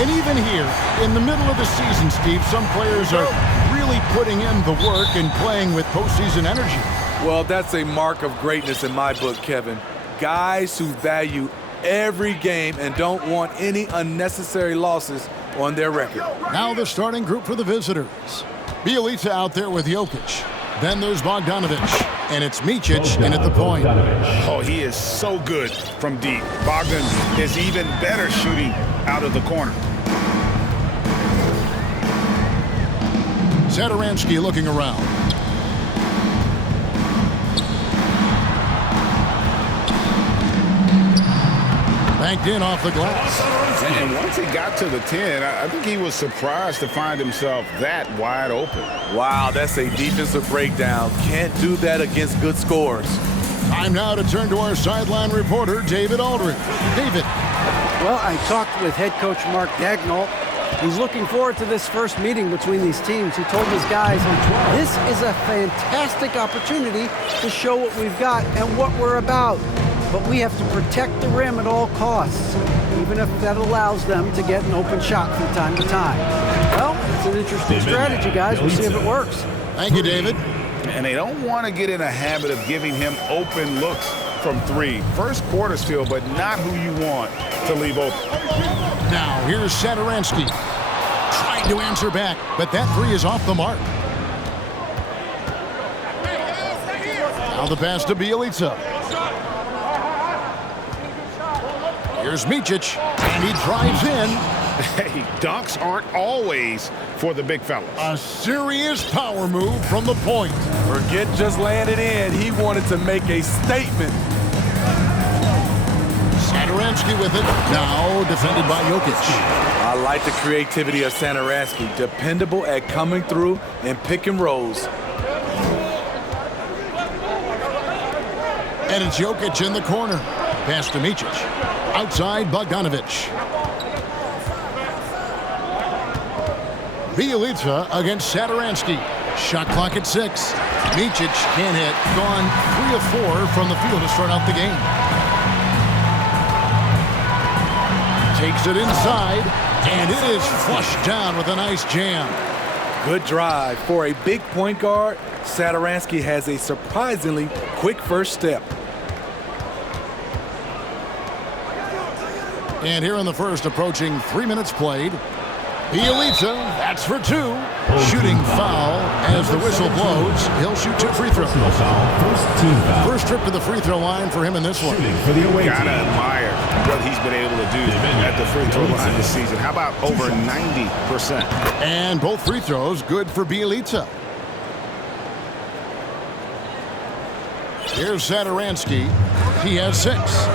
And even here, in the middle of the season, Steve, some players are really putting in the work and playing with postseason energy. Well, that's a mark of greatness in my book, Kevin. Guys who value every game and don't want any unnecessary losses on their record. Now the starting group for the visitors. Bielitsa out there with Jokic. Then there's Bogdanovic. And it's Micic in at the point. Oh, he is so good from deep. Bogdan is even better shooting out of the corner. Satoransky looking around. Banked in off the glass. And once he got to the 10, I think he was surprised to find himself that wide open. Wow, that's a defensive breakdown. Can't do that against good scores. Time now to turn to our sideline reporter, David Aldridge. David. Well, I talked with head coach Mark Dagnall. He's looking forward to this first meeting between these teams. He told his guys, this is a fantastic opportunity to show what we've got and what we're about. But we have to protect the rim at all costs, even if that allows them to get an open shot from time to time. Well, it's an interesting strategy, guys. We'll see if it works. Thank you, David. And they don't want to get in a habit of giving him open looks from three. First quarter still, but not who you want to leave open. Now, here's Satoransky. Trying to answer back, but that three is off the mark. Now the pass to Bielitsa. Here's Micic, and he drives in. Hey, dunks aren't always for the big fellas. A serious power move from the point. Forget just laying it in. He wanted to make a statement. Satoransky with it. Now defended by Jokic. I like the creativity of Satoransky. Dependable at coming through and pick and rolls. And it's Jokic in the corner. Pass to Micic. Outside Bogdanovic. Bielitsa against Satoransky. Shot clock at 6. Micic can't hit. Gone 3 of 4 from the field to start out the game. Takes it inside, and it is flushed down with a nice jam. Good drive. For a big point guard, Satoransky has a surprisingly quick first step. And here in the first, approaching 3 minutes played. Bielitsa, that's for 2. Shooting foul as the whistle blows. He'll shoot 2 free throws. First trip to the free throw line for him in this one. Gotta admire what he's been able to do at the free throw line this season. How about over 90%? And both free throws good for Bielitsa. Here's Satoransky. He has 6.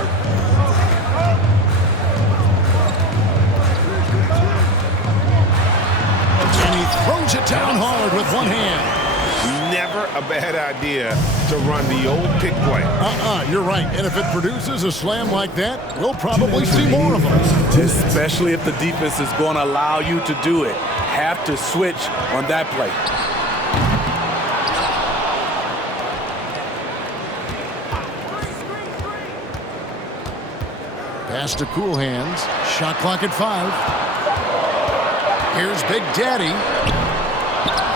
Throws it down hard with one hand. Never a bad idea to run the old pick play. You're right. And if it produces a slam like that, we'll probably see more of them. Especially if the defense is going to allow you to do it. Have to switch on that play. Pass to Cool Hands. Shot clock at 5. Here's Big Daddy.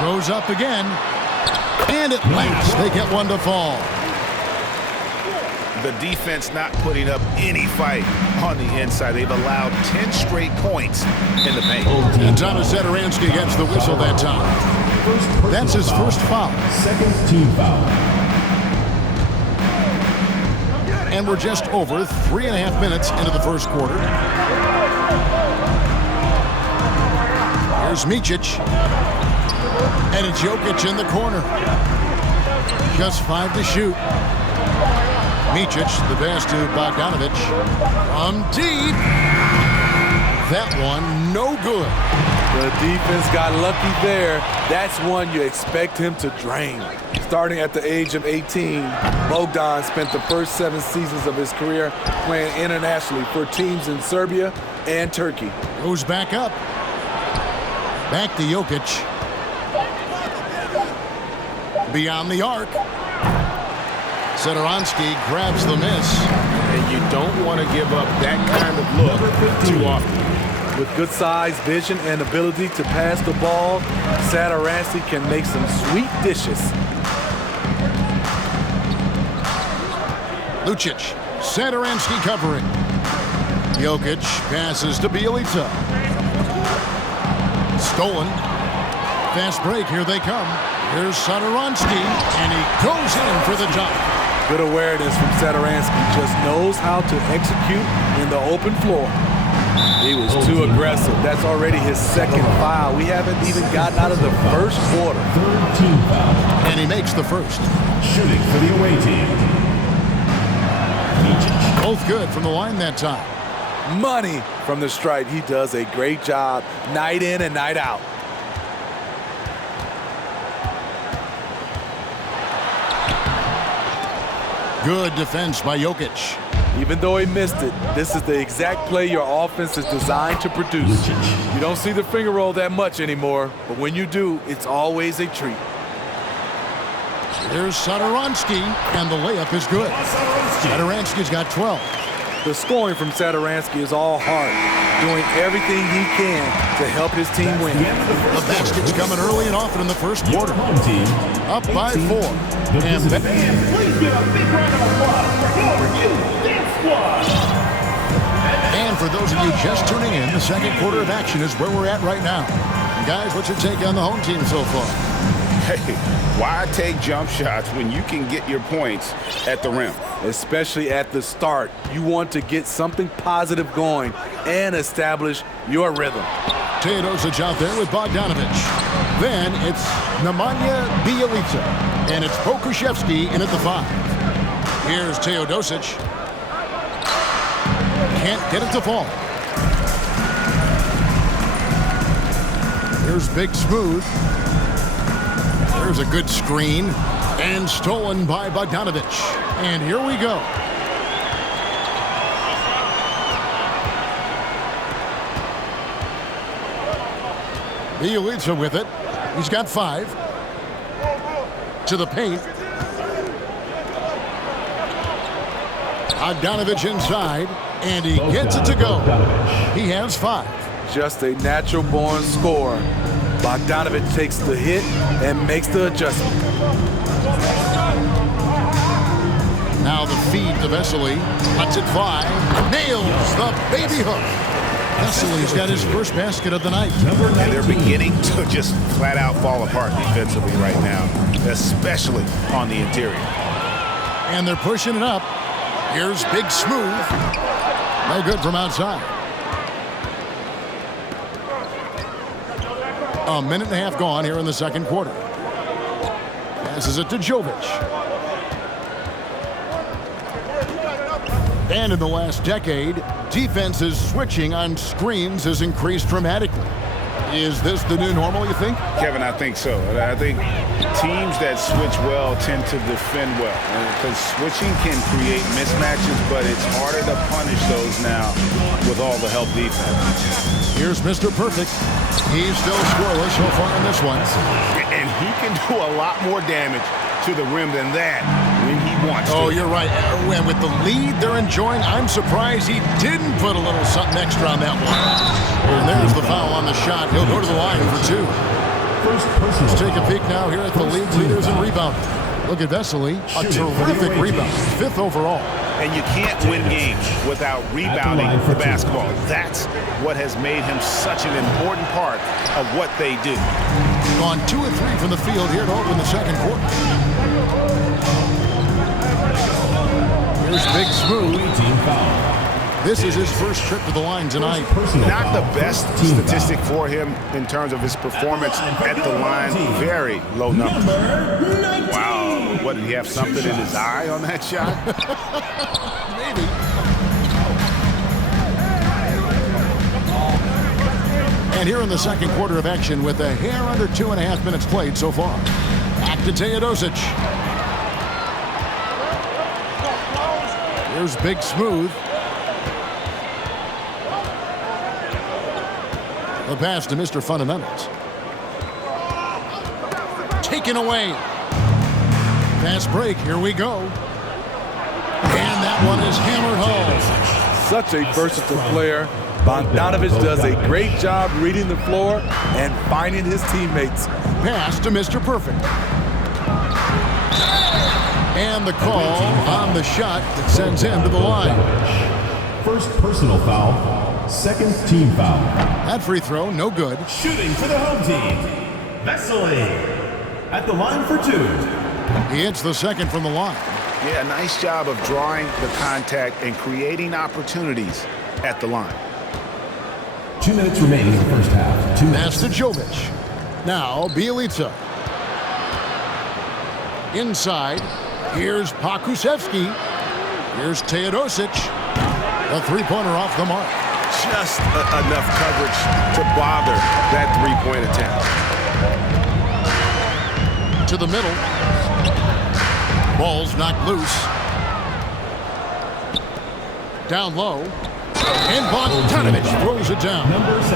Goes up again. And at last, they get one to fall. The defense not putting up any fight on the inside. They've allowed 10 straight points in the paint. And Thomas Satoransky gets the whistle that time. That's his first foul. Second team foul. And we're just over 3.5 minutes into the first quarter. Here's Micic. And it's Jokic in the corner. Just 5 to shoot. Micic, the pass to Bogdanovic. From deep. That one, no good. The defense got lucky there. That's one you expect him to drain. Starting at the age of 18, Bogdan spent the first 7 seasons of his career playing internationally for teams in Serbia and Turkey. Goes back up. Back to Jokic. Beyond the arc. Satoransky grabs the miss. And you don't want to give up that kind of look too often. With good size, vision, and ability to pass the ball, Satoransky can make some sweet dishes. Lucic, Satoransky covering. Jokic passes to Bielitsa. Stolen. Fast break, here they come. Here's Satoransky, and he goes in for the jump. Good awareness from Satoransky, just knows how to execute in the open floor. He was too aggressive. That's already his second foul. We haven't even gotten out of the first quarter. And he makes the first. Shooting for the away team. Both good from the line that time. Money from the stripe. He does a great job night in and night out. Good defense by Jokic. Even though he missed it, this is the exact play your offense is designed to produce. You don't see the finger roll that much anymore, but when you do, it's always a treat. Here's Satoransky, and the layup is good. Satoransky's got 12. The scoring from Satoransky is all heart, doing everything he can to help his team win. The basket's coming early and often in the first quarter. Up by 4. And please give a big round of applause for your Dance Squad. And for those of you just tuning in, the second quarter of action is where we're at right now. And guys, what's your take on the home team so far? Hey, why take jump shots when you can get your points at the rim? Especially at the start. You want to get something positive going and establish your rhythm. Teodosic out there with Bogdanovich. Then it's Nemanja Bjelica. And it's Pokusevski in at the 5. Here's Teodosic. Can't get it to fall. Here's Big Smooth. There's a good screen. And stolen by Bogdanovich. And here we go. Bjelica with it. He's got 5. To the paint. Bogdanovich inside, and he gets it to go. He has 5. Just a natural-born scorer. Bogdanovich takes the hit and makes the adjustment. Now the feed to Vesely. Lets it fly. Nails the baby hook. Vesely's got his first basket of the night. And they're beginning to just flat-out fall apart defensively right now, especially on the interior. And they're pushing it up. Here's Big Smooth. No good from outside. A minute and a half gone here in the second quarter. Passes it to Jovic. And in the last decade, defenses switching on screens has increased dramatically. Is this the new normal, you think? Kevin, I think so. I think teams that switch well tend to defend well. Because switching can create mismatches, but it's harder to punish those now with all the help defense. Here's Mr. Perfect. He's still scoreless so far in this one. And he can do a lot more damage to the rim than that when he wants to. Oh, you're right. And with the lead they're enjoying, I'm surprised he didn't put a little something extra on that one. And there's the foul on the shot. He'll go to the line for 2. Let's take a peek now here at the league leaders in rebounding. Look at Vesely, a terrific rebound, 5th overall. And you can't win games without rebounding the basketball. That's what has made him such an important part of what they do. Gone 2 of 3 from the field here to open the second quarter. Here's Big Smooth. This is his first trip to the line tonight. Not the best statistic for him in terms of his performance at the line. Very low numbers. Wow. What, did he have something in his eye on that shot? Maybe. And here in the second quarter of action with a hair under 2.5 minutes played so far. Back to Teodosic. Here's Big Smooth. The pass to Mr. Fundamentals. Taken away. Fast break. Here we go. And that one is hammered home. Such a versatile player. Bogdanovich does a great job reading the floor and finding his teammates. Pass to Mr. Perfect. And the call on the shot that sends him to the line. First personal foul, second team foul. That free throw, no good. Shooting for the home team, Vesely at the line for 2. He hits the second from the line. Yeah, nice job of drawing the contact and creating opportunities at the line. 2 minutes remaining in the first half. 2 minutes. Pass to Jovic. Now Bielica. Inside. Here's Pakusevsky. Here's Teodosic. A three-pointer off the mark. Just enough coverage to bother that three-point attempt. To the middle. Ball's knocked loose. Down low. And Bogdanovich throws it down.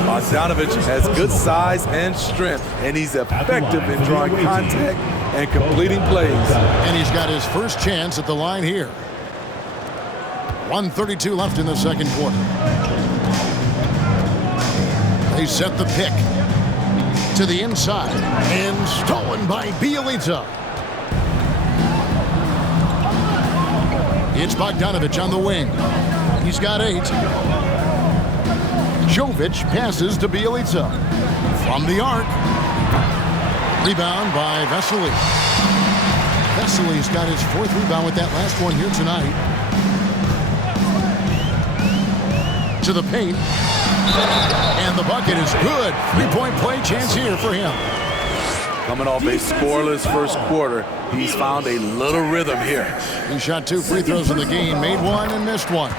Bogdanovich has good size and strength, and he's effective in drawing contact and completing plays. And he's got his first chance at the line here. 1:32 left in the second quarter. They set the pick to the inside and stolen by Bielica. It's Bogdanovich on the wing. He's got 8. Jovic passes to Bielica. From the arc. Rebound by Vesely. Vesely's got his 4th rebound with that last one here tonight. To the paint. And the bucket is good. 3-point play chance here for him. Coming off a scoreless first quarter, he's found a little rhythm here. He shot 2 free throws in the game, made 1 and missed 1.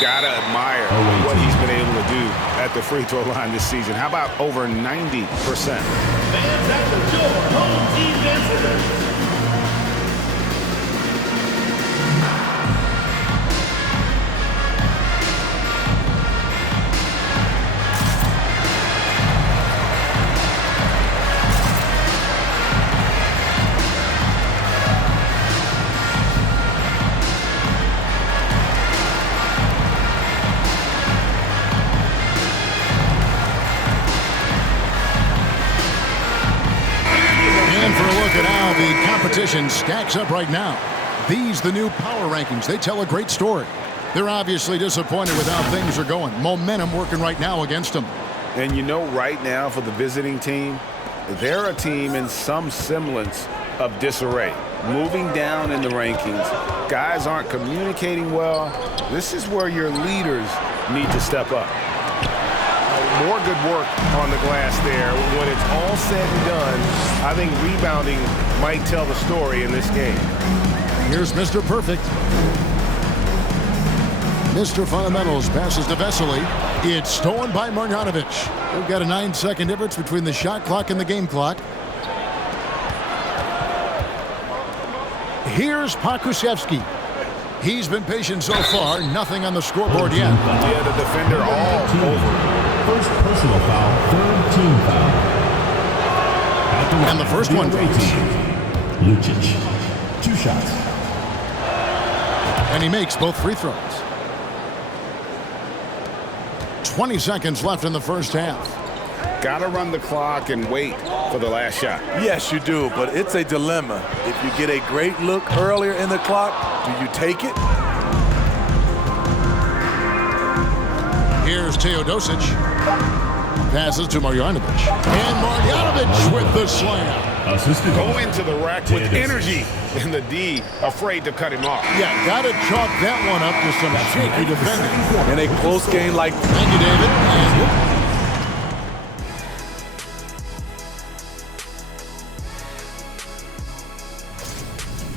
Gotta admire what he's been able to do at the free throw line this season. How about over 90%? Fans at the door, home team visitors. Competition stacks up right now. These, the new power rankings, they tell a great story. They're obviously disappointed with how things are going. Momentum working right now against them. And you know, right now for the visiting team, they're a team in some semblance of disarray. Moving down in the rankings, guys aren't communicating well. This is where your leaders need to step up. More good work on the glass there. When it's all said and done, I think rebounding might tell the story in this game. Here's Mr. Perfect. Mr. Fundamentals passes to Vesely. It's stolen by Marjanovic. We've got a 9-second difference between the shot clock and the game clock. Here's Pakusevsky. He's been patient so far. Nothing on the scoreboard yet. Yeah, the defender all over. First personal foul, 3rd team foul. And the first one goes. Lucic, 2 shots. And he makes both free throws. 20 seconds left in the first half. Got to run the clock and wait for the last shot. Yes, you do, but it's a dilemma. If you get a great look earlier in the clock, do you take it? Here's Teodosic. Passes to Marjanovic. And Marjanovic with the slam. Assistant. Go into the rack with energy. And the D afraid to cut him off. Yeah, got to chalk that one up to some shaky defending. In a close game like that. Thank you, David.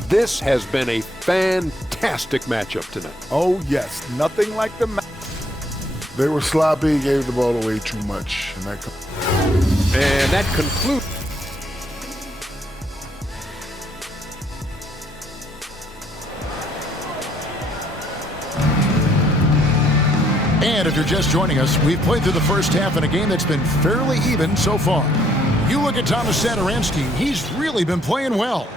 And this has been a fantastic matchup tonight. Oh, yes. Nothing like the match. They were sloppy, gave the ball away too much. And that concludes. And if you're just joining us, we've played through the first half in a game that's been fairly even so far. You look at Thomas Satoransky, he's really been playing well.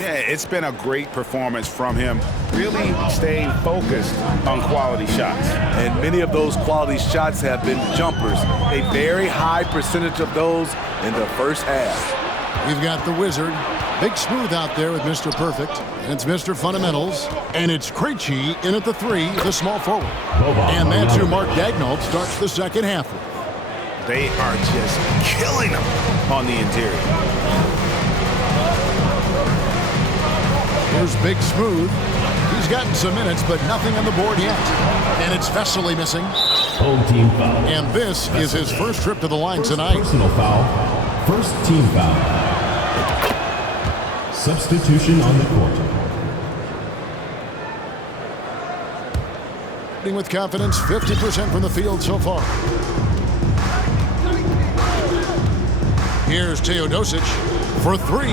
Yeah, it's been a great performance from him, really staying focused on quality shots. And many of those quality shots have been jumpers, a very high percentage of those in the first half. We've got the Wizard, Big Smooth out there with Mr. Perfect, and it's Mr. Fundamentals, and it's Krejci in at the 3, the small forward. And that's who Mark Daigneault starts the second half with. They are just killing them on the interior. Here's Big Smooth. He's gotten some minutes, but nothing on the board yet. And it's Vesely missing. Home team foul. And this is his first trip to the line tonight. Personal foul. First team foul. Substitution on the court. With confidence, 50% from the field so far. Here's Teodosic for 3.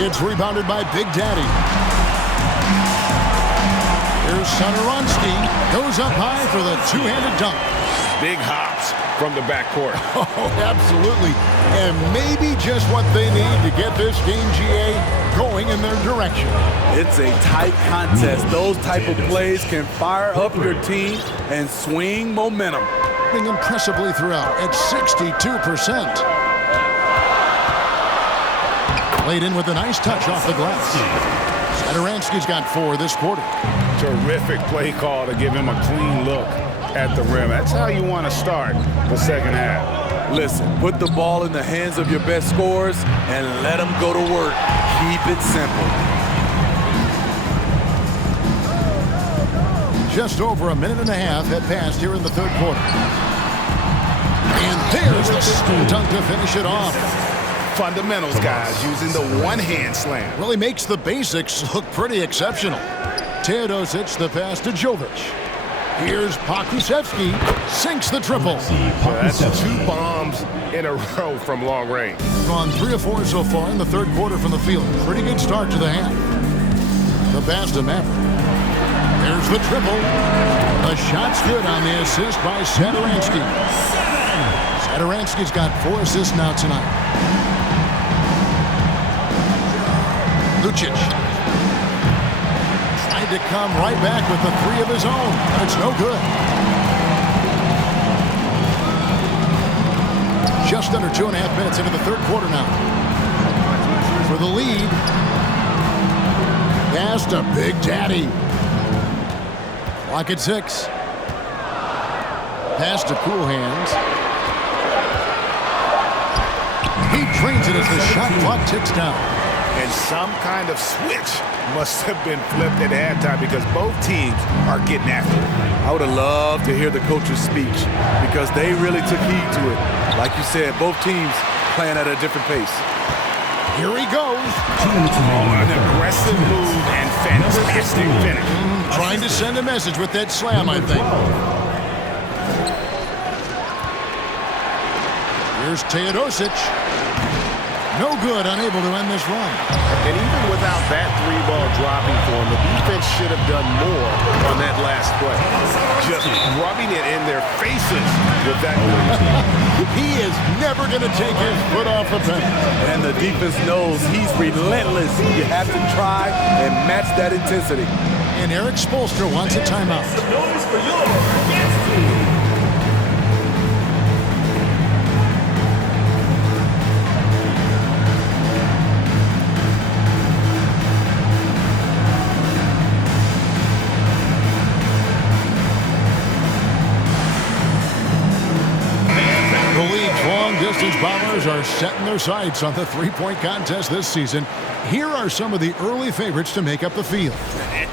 It's rebounded by Big Daddy. Here's Satoransky. Goes up high for the two-handed dunk. Big hops from the backcourt. Oh, absolutely. And maybe just what they need to get this game, GA, going in their direction. It's a tight contest. Those type of plays can fire up your team and swing momentum. Impressively throughout at 62%. Laid in with a nice touch off the glass. Satoransky's got 4 this quarter. Terrific play call to give him a clean look at the rim. That's how you want to start the second half. Listen, put the ball in the hands of your best scorers and let them go to work. Keep it simple. Just over a minute and a half had passed here in the third quarter. And there's the dunk to finish it off. Fundamentals, guys, using the one-hand slam. Really makes the basics look pretty exceptional. Teodosic, the pass to Jovic. Here's Pokusevski, sinks the triple. That's 2 bombs in a row from long range. Gone 3 of 4 so far in the third quarter from the field. Pretty good start to the half. The pass to Maverick. There's the triple. The shot's good on the assist by Satoransky. Satoransky's got 4 assists now tonight. Lucic tried to come right back with the 3 of his own, but it's no good. Just under 2.5 minutes into the third quarter now. For the lead. Pass to Big Daddy. Clock at 6. Pass to Cool Hands. He trains it as the shot clock ticks down. And some kind of switch must have been flipped at halftime because both teams are getting after it. I would have loved to hear the coach's speech because they really took heed to it. Like you said, both teams playing at a different pace. Here he goes. An aggressive move and fantastic finish. Trying to send a message with that slam, I think. Here's Teodosic. No good, unable to end this run. And even without that 3-ball dropping for him, the defense should have done more on that last play. Just rubbing it in their faces with that. He is never going to take his foot off the pedal. And the defense knows he's relentless. You have to try and match that intensity. And Eric Spoelstra wants a timeout. Noise for your against team. Long-distance bombers are setting their sights on the three-point contest this season. Here are some of the early favorites to make up the field.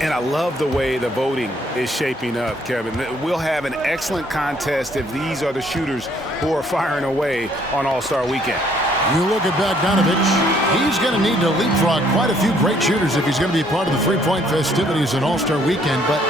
And I love the way the voting is shaping up, Kevin. We'll have an excellent contest if these are the shooters who are firing away on All-Star Weekend. You look at Bogdanovich, he's going to need to leapfrog quite a few great shooters if he's going to be part of the three-point festivities in All-Star Weekend, but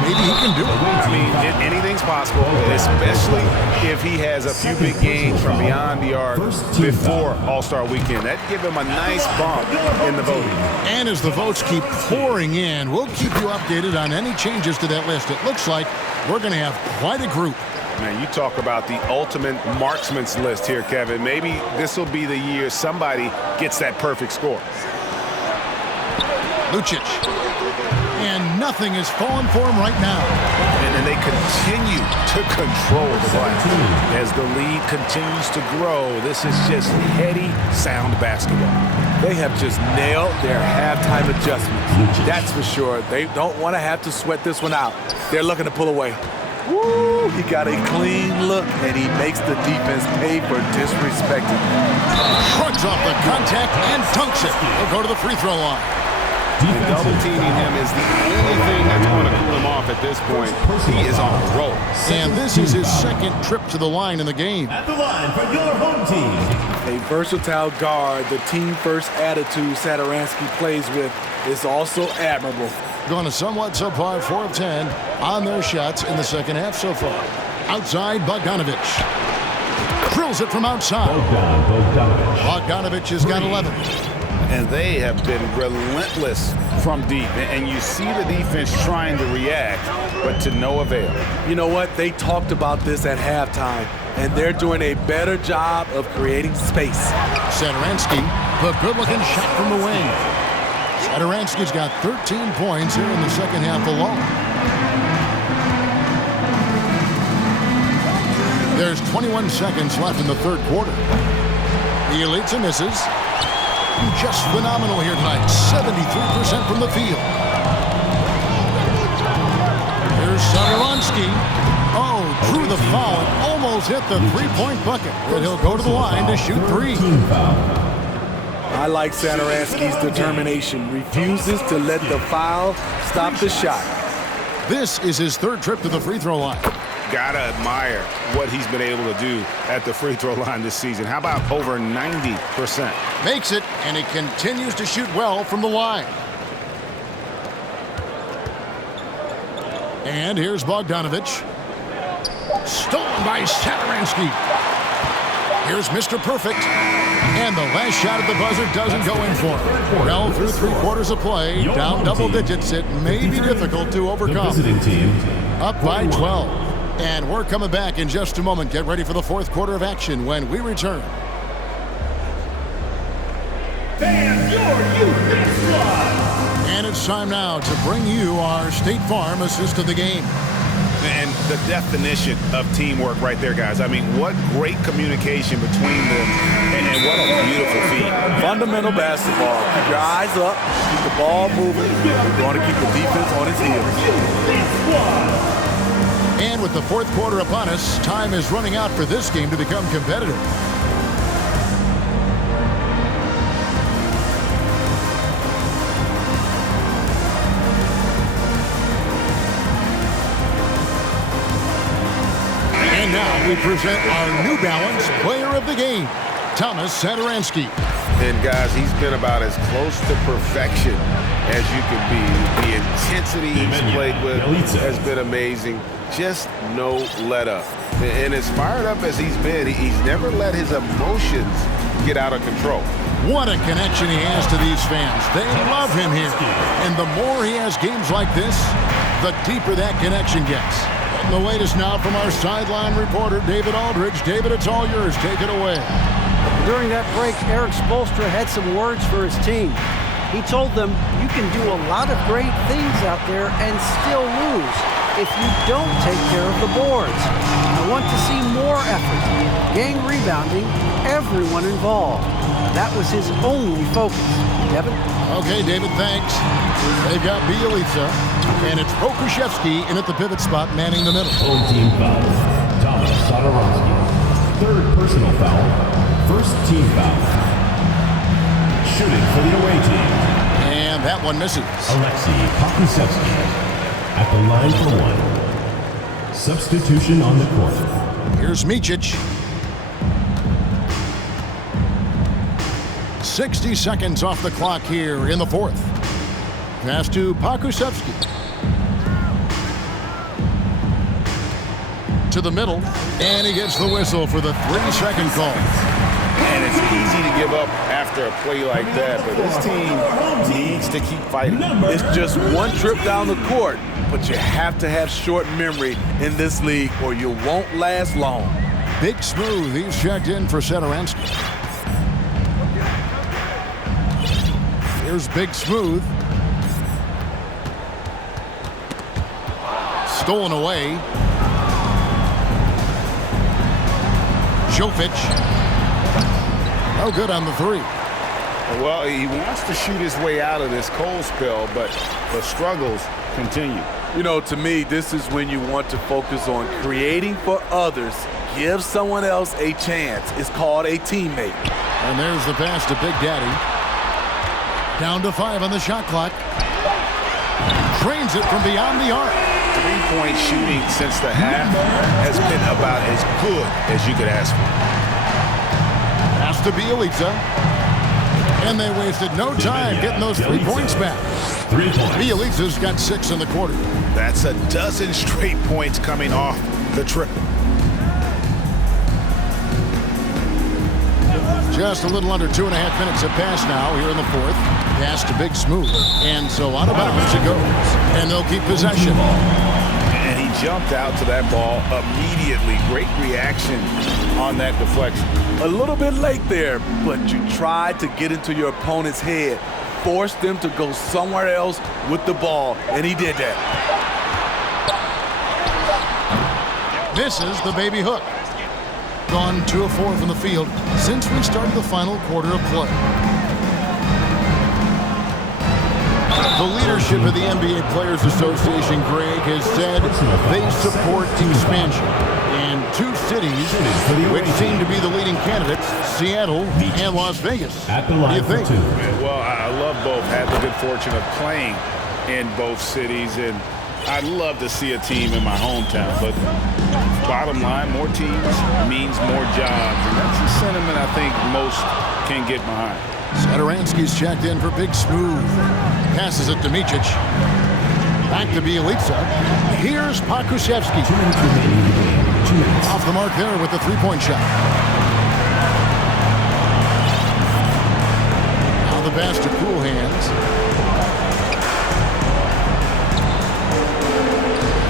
maybe he can do it. I mean, anything's possible, especially if he has a few big games from beyond the arc before All-Star Weekend. That'd give him a nice bump in the voting. And as the votes keep pouring in, we'll keep you updated on any changes to that list. It looks like we're going to have quite a group. Man, you talk about the ultimate marksman's list here, Kevin. Maybe this will be the year somebody gets that perfect score. Lucic. And nothing is falling for him right now. And they continue to control the glass. As the lead continues to grow, this is just heady, sound basketball. They have just nailed their halftime adjustments. That's for sure. They don't want to have to sweat this one out. They're looking to pull away. Woo! He got a clean look, and he makes the defense pay for disrespecting. Shrugs off the contact and dunks it. He'll go to the free throw line. And double teaming him is the only thing that's going to cool him off at this point. He is on a roll. And this is his second trip to the line in the game. At the line for your home team. A versatile guard, the team-first attitude Satoransky plays with is also admirable. Going a somewhat subpar 4 of 10 on their shots in the second half so far. Outside, Bogdanovich. Drills it from outside. Bogdanovich has got 11. And they have been relentless from deep. And you see the defense trying to react, but to no avail. You know what? They talked about this at halftime, and they're doing a better job of creating space. Satoransky, the good-looking shot from the wing. Satoransky's got 13 points here in the second half alone. There's 21 seconds left in the third quarter. Bjelica misses. Just phenomenal here tonight. 73% from the field. Here's Satoransky. Oh, drew the foul and almost hit the three-point bucket. But he'll go to the line to shoot three. I like Satoransky's determination. Refuses to let the foul stop the shot. This is his third trip to the free throw line. Gotta admire what he's been able to do at the free throw line this season. How about over 90%? Makes it, and he continues to shoot well from the line. And here's Bogdanovich. Stolen by Satoransky. Here's Mr. Perfect. And the last shot at the buzzer doesn't go in for him. Well, through 3/4 of play, down double digits, it may be difficult to overcome. Up by 12. And we're coming back in just a moment. Get ready for the fourth quarter of action when we return. And it's time now to bring you our State Farm assist of the game. And the definition of teamwork right there, guys. I mean, what great communication between them, and what a beautiful feat. Fundamental basketball. Keep your eyes up, keep the ball moving. We're going to keep the defense on its heels. And with the fourth quarter upon us, time is running out for this game to become competitive. And now we present our New Balance player of the game, Thomas Satoransky. And guys, he's been about as close to perfection as you can be. The intensity he's played with has been amazing. Just no let up. And as fired up as he's been, he's never let his emotions get out of control. What a connection he has to these fans. They love him here. And the more he has games like this, the deeper that connection gets. And the latest now from our sideline reporter, David Aldridge. David, it's all yours. Take it away. During that break, Eric Spoelstra had some words for his team. He told them, you can do a lot of great things out there and still lose if you don't take care of the boards. I want to see more effort, gang rebounding, everyone involved. That was his only focus. Devin? Okay, David, thanks. They've got Bjelica, and it's Pokuševski in at the pivot spot, manning the middle. Home team foul. Thomas Satoransky. Third personal foul. First team foul. Shooting for the away team. And that one misses. Alexei Pokusevski at the line for one. Substitution on the court. Here's Micic. 60 seconds off the clock here in the fourth. Pass to Pokusevski. To the middle, and he gets the whistle for the 3-second call. And it's easy to give up after a play like that, but this team needs to keep fighting. It's just one trip down the court, but you have to have short memory in this league or you won't last long. Big Smooth, he's checked in for Satoransky. Here's Big Smooth. stolen away. Jovic. No good on the three. Well, he wants to shoot his way out of this cold spell, but the struggles continue. You know, to me, this is when you want to focus on creating for others. Give someone else a chance. It's called a teammate. And there's the pass to Big Daddy. Down to 5 on the shot clock. Drains it from beyond the arc. Three-point shooting since the half has been about as good as you could ask for. Pass to Bielitsa. And they wasted no time getting those 3 points back. 3 points. Bielitsa's got 6 in the quarter. That's a dozen straight points coming off the triple. Just a little under 2.5 minutes have passed now here in the fourth. Pass to Big Smooth. And so out of bounds it goes. And they'll keep possession. And he jumped out to that ball immediately. Great reaction on that deflection. A little bit late there, but you tried to get into your opponent's head. Force them to go somewhere else with the ball, and he did that. Misses the baby hook. Gone 2 of 4 from the field since we started the final quarter of play. The leadership of the NBA Players Association, Greg, has said they support expansion. And 2 cities which seem to be the leading candidates, Seattle and Las Vegas. What do you think? Well, I love both. Had the good fortune of playing in both cities, and I'd love to see a team in my hometown. But bottom line, more teams means more jobs, and that's a sentiment I think most can get behind. Satoransky's checked in for Big Smooth. Passes it to Micic. Back to Bielitsa. Here's Pakushevsky. 2 minutes remaining. 2 minutes. Off the mark there with the 3-point shot. Now the pass to Cool Hands.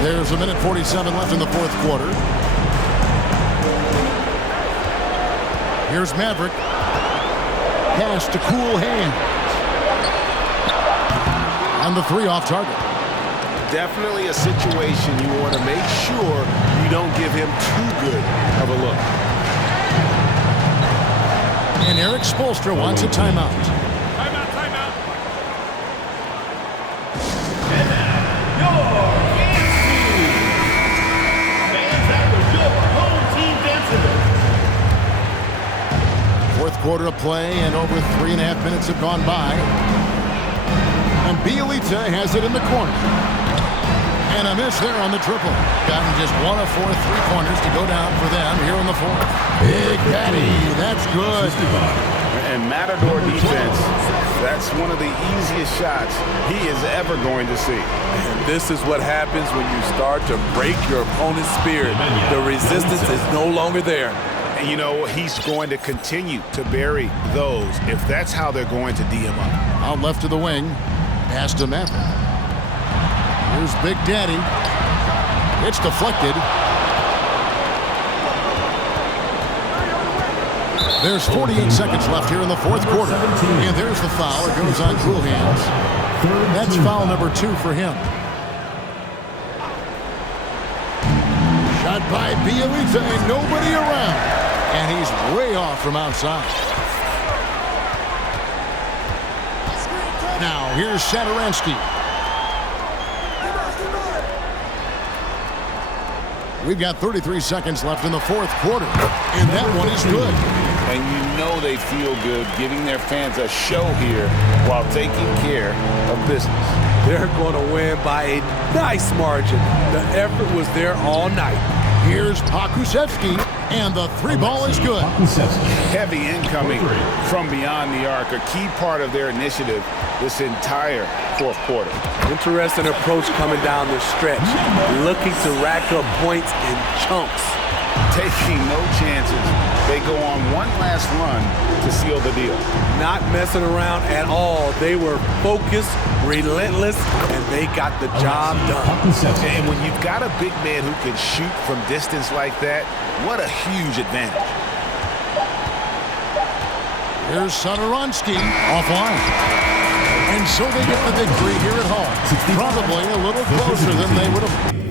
There's a minute 47 left in the fourth quarter. Here's Maverick. Pass to Cool Hands. And the 3 off target. Definitely a situation you want to make sure you don't give him too good of a look. And Eric Spoelstra wants a timeout. Timeout. And now, your fans, that was your home team dancing. Fourth quarter of play, and over 3.5 minutes have gone by. And Bielitsa has it in the corner. And a miss there on the triple. Gotten just 1 of 4 3-pointers to go down for them here in the fourth. Big Daddy, that's good. And Matador defense, that's one of the easiest shots he is ever going to see. And this is what happens when you start to break your opponent's spirit. The resistance is no longer there. And you know, he's going to continue to bury those if that's how they're going to D him up. Out left to the wing. Pass to Maverick. Here's Big Daddy. It's deflected. There's 48 seconds left here in the fourth quarter. And there's the foul. It goes on Cool Hands. That's foul number 2 for him. Shot by Bielitsa and nobody around. And he's way off from outside. Now, here's Satoransky. We've got 33 seconds left in the fourth quarter, and that one is good. And you know they feel good giving their fans a show here while taking care of business. They're going to win by a nice margin. The effort was there all night. Here's Pakushevsky, and the 3 ball is good. Heavy incoming from beyond the arc, a key part of their initiative this entire fourth quarter. Interesting approach coming down the stretch, looking to rack up points in chunks. Taking no chances. They go on one last run to seal the deal. Not messing around at all. They were focused, relentless, and they got the job done. And when you've got a big man who can shoot from distance like that, what a huge advantage. Here's Satoransky offline. And so they get the victory here at home. Probably a little closer than they would have.